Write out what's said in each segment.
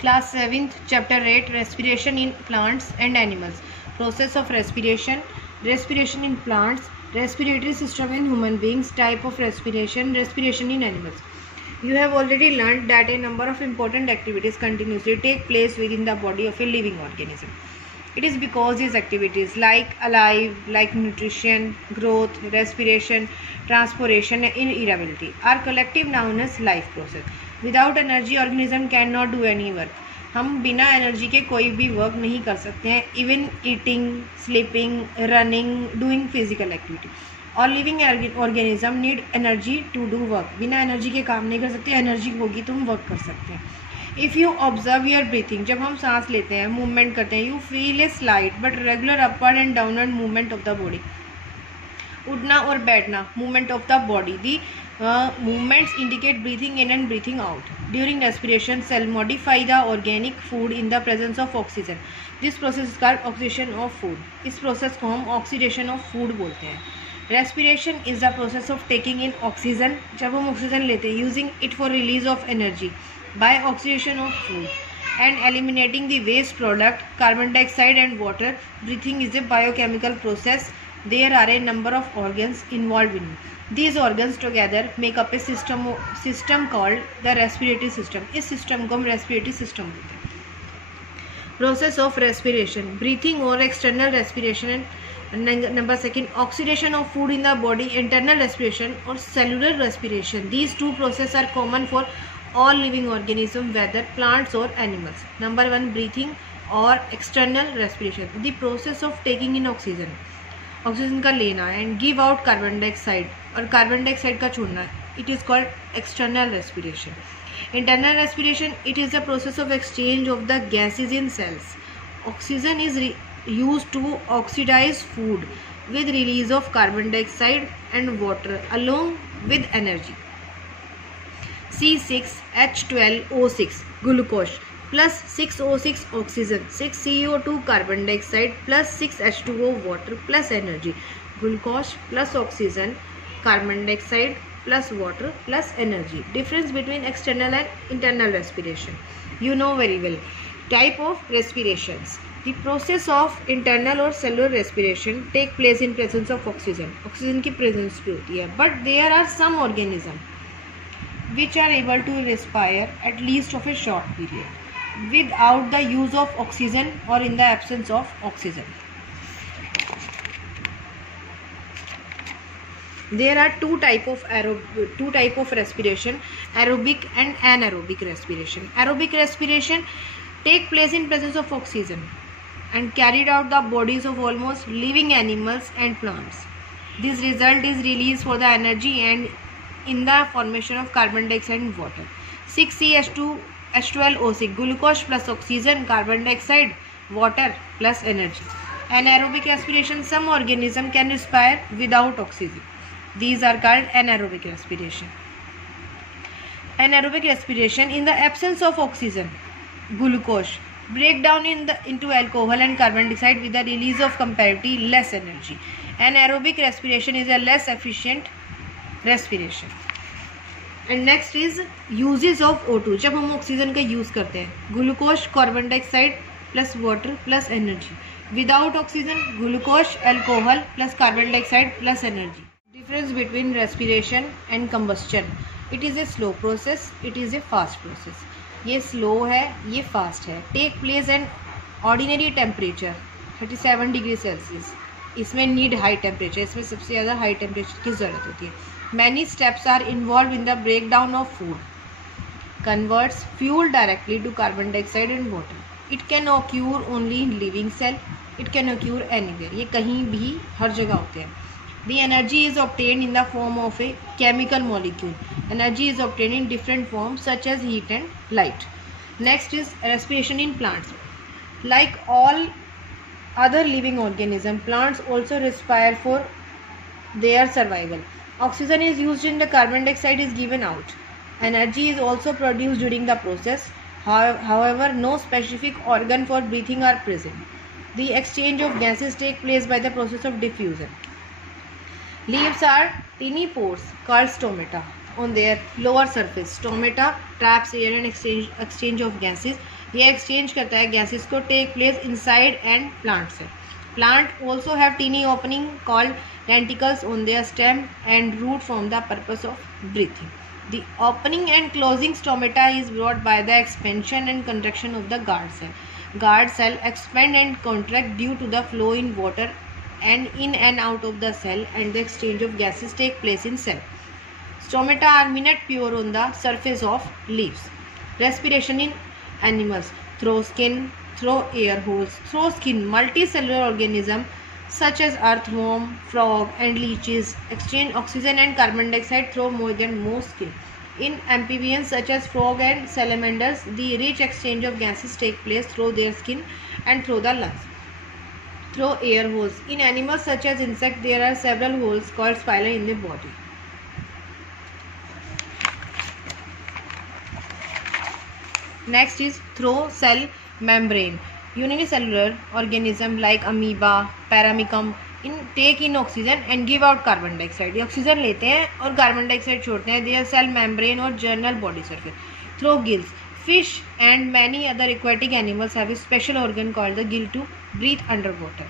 Class 7th Chapter 8 Respiration in Plants and Animals. Process of respiration. Respiration in plants. Respiratory system in human beings. Type of respiration. Respiration in animals. You have already learned that a number of important activities continuously take place within the body of a living organism. It is because these activities like alive, like nutrition, growth, respiration, transpiration and irritability are collective known as life process. Without energy organism cannot do any work. हम बिना energy के कोई भी work नहीं कर सकते हैं. Even eating, sleeping, running, doing physical activity. और living organism need energy to do work. बिना एनर्जी के काम नहीं कर सकते. एनर्जी होगी तो हम वर्क कर सकते हैं. If you observe your breathing, जब हम सांस लेते हैं, मूवमेंट करते हैं, you feel a slight but regular upward and downward movement of the body. उठना और बैठना, movement of the body. The movements indicate breathing in and breathing out. During respiration, cell modify the organic food in the presence of oxygen. This process is called oxidation of food. इस process को हम oxidation of food बोलते हैं. Respiration is the process of taking in oxygen. जब हम oxygen लेते हैं, using it for release of energy by oxidation of food and eliminating the waste product, carbon dioxide and water. Breathing is a biochemical process. There are a number of organs involved in it. These organs together make up a system called the respiratory system. इस system को हम respiratory system बोलते हैं. Process of respiration, breathing or external respiration. Number second, oxidation of food in the body, internal respiration or cellular respiration. These two processes are common for all living organisms, whether plants or animals. Number one, breathing or external respiration, the process of taking in oxygen, oxygen का लेना and give out carbon dioxide और carbon dioxide का छोड़ना. It is called external respiration. Internal respiration, it is the process of exchange of the gases in cells. Oxygen is use to oxidise food with release of carbon dioxide and water along with energy. C6H12O6 glucose plus 6O6 oxygen, 6CO2 carbon dioxide plus 6H2O water plus energy. Glucose plus oxygen, carbon dioxide plus water plus energy. Difference between external and internal respiration you know very well. Type of respirations. The process of internal or cellular respiration take place in presence of oxygen. Oxygen की presence पे होती है. But there are some organisms which are able to respire at least of a short period without the use of oxygen or in the absence of oxygen. There are two type of respiration, aerobic and anaerobic respiration. Aerobic respiration take place in presence of oxygen and carried out the bodies of almost living animals and plants. This result is release for the energy and in the formation of carbon dioxide and water. 6CH2H12O6 glucose plus oxygen, carbon dioxide, water plus energy. Anaerobic respiration, some organism can respire without oxygen. These are called anaerobic respiration. Anaerobic respiration, in the absence of oxygen, glucose break down into alcohol and carbon dioxide with the release of comparatively less energy. Anaerobic respiration is a less efficient respiration. And next is uses of O2. जब हम oxygen का use करते हैं, glucose, carbon dioxide plus water plus energy. Without oxygen, glucose, alcohol plus carbon dioxide plus energy. Difference between respiration and combustion. It is a slow process, it is a fast process. ये slow है, ये fast है. Take place an ordinary temperature 37 degree Celsius. इसमें need high temperature, इसमें सबसे ज़्यादा high temperature की ज़रूरत होती है. Many steps are involve in the break down of food. Converts fuel directly to carbon dioxide and water. It can occur only in living cell. It can occur anywhere. ये कहीं भी हर जगह होते हैं. The energy is obtained in the form of a chemical molecule. Energy is obtained in different forms such as heat and light. Next is respiration in plants. Like all other living organisms, plants also respire for their survival. Oxygen is used and the carbon dioxide is given out. Energy is also produced during the process. However, no specific organ for breathing are present. The exchange of gases take place by the process of diffusion. Leaves are tiny pores called stomata on their lower surface. Stomata traps air and exchange of gases. ये exchange करता है gases को, take place inside and plant cell. Plant also have teeny opening called denticles on their stem and root for the purpose of breathing. The opening and closing stomata is brought by the expansion and contraction of the guard cell. Guard cell expand and contract due to the flow in water and in and out of the cell, and the exchange of gases take place in cell. Stomata are minute pure on the surface of leaves. Respiration in animals. Through skin, through air holes. Through skin, multicellular organisms such as earthworm, frog and leeches exchange oxygen and carbon dioxide through more than most skin. In amphibians such as frog and salamanders, the rich exchange of gases take place through their skin and through the lungs. Through air holes. In animals such as insects, there are several holes called spira in the body. Next is through cell membrane. Unicellular organism like amoeba, paramecium take in oxygen and give out carbon dioxide. ये oxygen लेते हैं और carbon dioxide छोड़ते हैं. Their cell membrane और general body surface. Through gills. Fish and many other aquatic animals have a special organ called the gill to breathe underwater.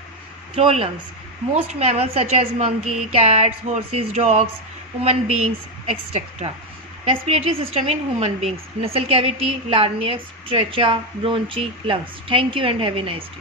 Through lungs. Most mammals such as monkey, cats, horses, dogs, human beings, etc. Respiratory system in human beings. Nasal cavity, larynx, trachea, bronchi, lungs. Thank you and have a nice day.